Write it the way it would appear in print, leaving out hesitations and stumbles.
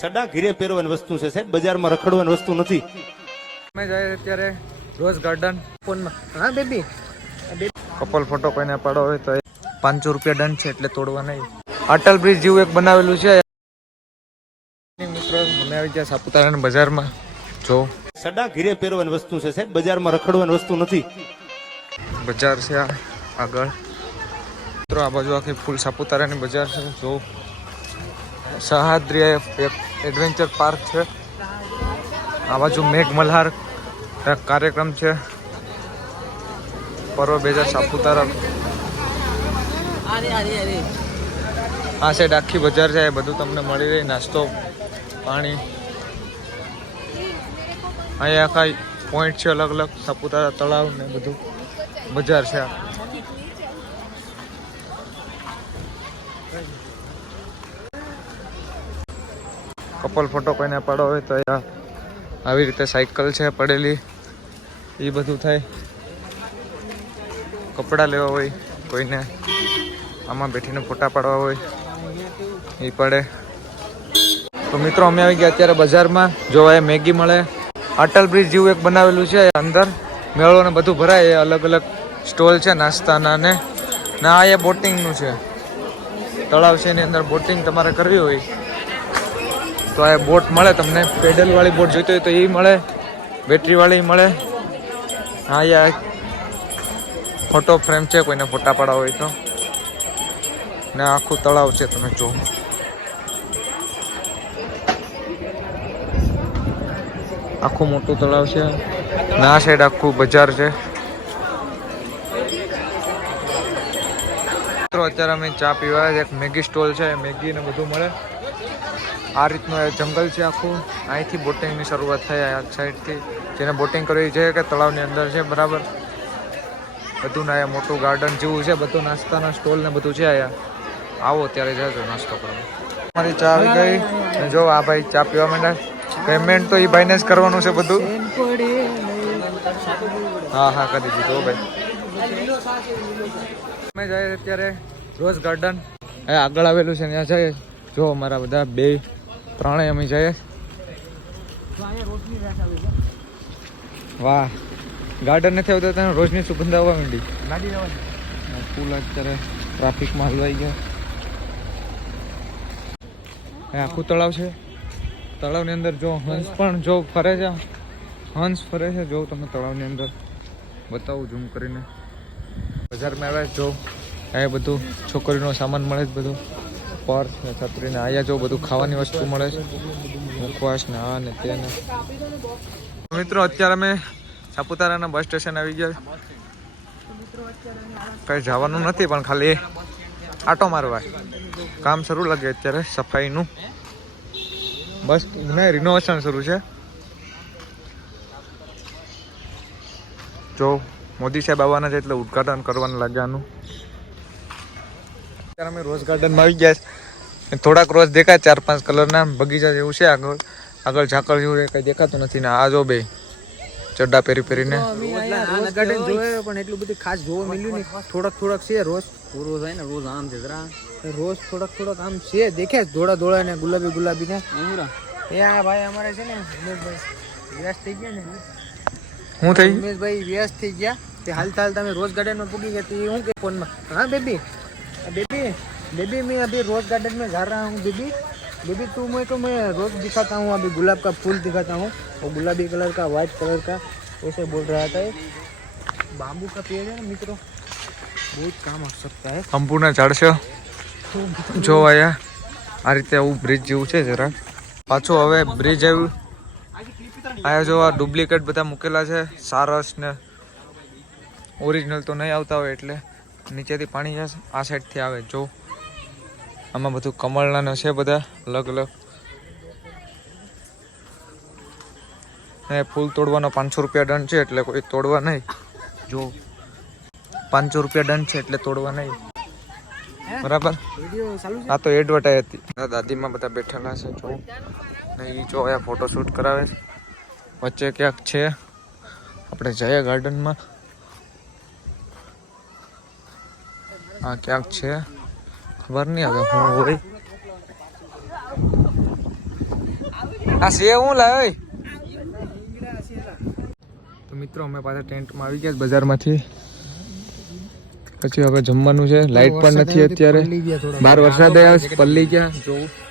સડા ઘીરે પહેરવાની વસ્તુ છે સાહેબ, બજારમાં રખડવાની વસ્તુ નથી. અમે જાય અત્યારે રોઝ ગાર્ડન ફોનમાં. હા બેબી, કપલ ફોટો કોઈને પાડો હોય તો 500 રૂપિયા દંડ છે, એટલે તોડવા નહીં. અટલ બ્રિજ જેવું એક બનાવેલું છે મિત્રો. અમે આવી ગયા સાપુતારાના બજારમાં. જો સડા ઘીરે પહેરવાની વસ્તુ છે સાહેબ, બજારમાં રખડવાની વસ્તુ નથી. બજાર છે આ આગળ મિત્રો. આ બાજુ આખી ફૂલ સાપુતારાની બજાર છે. જો સહ્યાદ્રી એક એડવેન્ચર પાર્ક છે. આ બાજુ મેઘ મલ્હાર કાર્યક્રમ છે. પર્વ બેજા સાપુતારા. આ સાઈડ આખી બજાર છે, એ બધું તમને મળી રહે. નાસ્તો પાણી અહીંયા આખા પોઈન્ટ છે અલગ અલગ. સાપુતારા તળાવ ને બધું બજાર છે. કપલ ફોટો કોઈને પાડો હોય તો આવી રીતે સાયકલ છે પડેલી, એ બધું થાય. કપડાં લેવા હોય કોઈને, આમાં બેઠીને ફોટા પાડવા હોય એ પડે. તો મિત્રો અમે આવી ગયા અત્યારે બજારમાં. જોવા મેગી મળે. અટલ બ્રિજ જેવું એક બનાવેલું છે, અંદર મેળો ને બધું ભરાય. એ અલગ અલગ સ્ટોલ છે નાસ્તાના ને આ એ બોટિંગનું છે. તળાવ છે, એની અંદર બોટિંગ તમારે કરવી હોય તો આ બોટ મળે તમને. પેડલ વાળી બોટ જોઈતી હોય તો એ મળે, બેટરી વાળી મળે. હા યાર ફોટો ફ્રેમ છે, કોઈને ફોટા પાડવા હોય તો. ને આખું તળાવ છે, તમે જો. આખું મોટું તળાવ છે ને આ સાઈડ આખું બજાર છે. અત્યારે અમે ચા પીવા એક મેગી સ્ટોલ છે, મેગી ને બધું મળે. આ રીતનું જંગલ છે આખું. અહીંથી બોટિંગની શરૂઆત થાય આ સાઈડથી. જેને બોટિંગ કરવી છે કે તળાવની અંદર છે બરાબર. બધું ને મોટું ગાર્ડન જેવું છે. બધું નાસ્તાના સ્ટોલ ને બધું છે. અહીંયા આવો ત્યારે જજો નાસ્તો કરવા. અમારી ચા આવી ગઈ. જો આ ભાઈ ચા પીવા માંડ્યા. પેમેન્ટ તો એ ભાઈને જ કરવાનું છે બધું. હા હા કરી દીધું ભાઈ. અમે જઈએ અત્યારે રોઝ ગાર્ડન આગળ આવેલું છે, ત્યાં જઈએ. જો અમારા બધા બે ત્રણેય અમે જઈએ. વાહ, ગાર્ડન નથી આવતા ત્યાં રોજની સુગંધ આવવા માંડી. ફૂલ અત્યારે ટ્રાફિકમાં હલવાઈ ગયા. આખું તળાવ છે. તળાવની અંદર જો હંસ પણ જો ફરે છે. હંસ ફરે છે, જો તમે તળાવની અંદર બતાવું ઝૂમ કરીને. બજારમાં આવ્યા જો અહીંયા બધું છોકરીનો સામાન મળે છે. બધું પર્સ ને છત્રી ને અહીંયા જો બધું ખાવાની વસ્તુ મળે છે. મુખવાસ ને આ ને તે ને. મિત્રો અત્યારે અમે સાપુતારાના બસ સ્ટેશન આવી ગયા. કંઈ જવાનું નથી પણ ખાલી આટો મારવા. કામ શરૂ લાગે અત્યારે સફાઈનું. બસ નહીં, રિનોવેશન શરૂ છે. જો મોદી સાહેબ આવવાના છે એટલે ઉદઘાટન કરવાનું લાગે આનું. અત્યારે અમે રોઝ ગાર્ડનમાં આવી ગયા. થોડાક રોઝ દેખાય, 4-5 કલરના બગીચા જેવું છે. આગળ ઝાકળ જેવું કંઈ દેખાતું નથી. ને આ જો બે ચડ્ડા પહેરીને ગાર્ડન જોયે પણ એટલું બધું ખાસ જોવા મળ્યું નહીં. થોડાક છે રોજ થાય ને. રોજ આમ છે જરા, રોજ થોડાક આમ છે દેખે ધોળા ને ગુલાબી ને. એ આ ભાઈ અમારે છે ને ઉમેશભાઈ વ્યસ્ત થઈ ગયા ને. હું થઈ ઉમેશભાઈ વ્યસ્ત થઈ ગયા. તે હાલતા અમે રોઝ ગાર્ડનમાં પૂકી ગયા. તો હું કે ફોનમાં. हाँ बेबी मैं अभी रोज गार्डन में जा रहा हूँ. बेबी तू मैं रोज दिखाता हूँ. अभी गुलाब का फूल दिखाता हूँ. वो गुलाबी कलर का, व्हाइट कलर का, ऐसे बोल रहा था. बाम्बू का पेड़ है ना मित्रों, बहुत काम आ सकता है. સંપૂર્ણ ઝાડ છે. જો અહીંયા આ રીતે આવું બ્રિજ જેવું છે. જરા પાછું હવે બ્રિજ આવ્યું. અહીંયા જો આ ડુપ્લિકેટ બધા મૂકેલા છે. સારસ ને ઓરિજિનલ તો નહીં આવતા હોય એટલે નીચેથી પાણી આ સાઈડથી આવે. જો આમાં બધું કમળના છે બધા અલગ અલગ. ફૂલ તોડવાનો 500 રૂપિયા દંડ છે, એટલે કોઈ તોડવા નહીં. જો 500 રૂપિયા દંડ છે એટલે તોડવા નહીં. બરાબર. આ તો એડવર્ટાઈઝ હતી. દાદીમાં બધા બેઠેલા છે. જો નહીં જો અહીંયા ફોટોશૂટ કરાવે. વચ્ચે ક્યાંક છે. આપણે જઈએ ગાર્ડનમાં. હા ક્યાંક છે, ખબર નહીં હવે હું હોય. આ સેવ હું લાવ્યો તો મિત્રો અમે પાછા ટેન્ટમાં આવી ગયા બજારમાંથી પછી હવે જમવાનું છે લાઈટ પણ નથી અત્યારે બહાર વરસાદ આવ્યો પલ્લી ગયા જોવું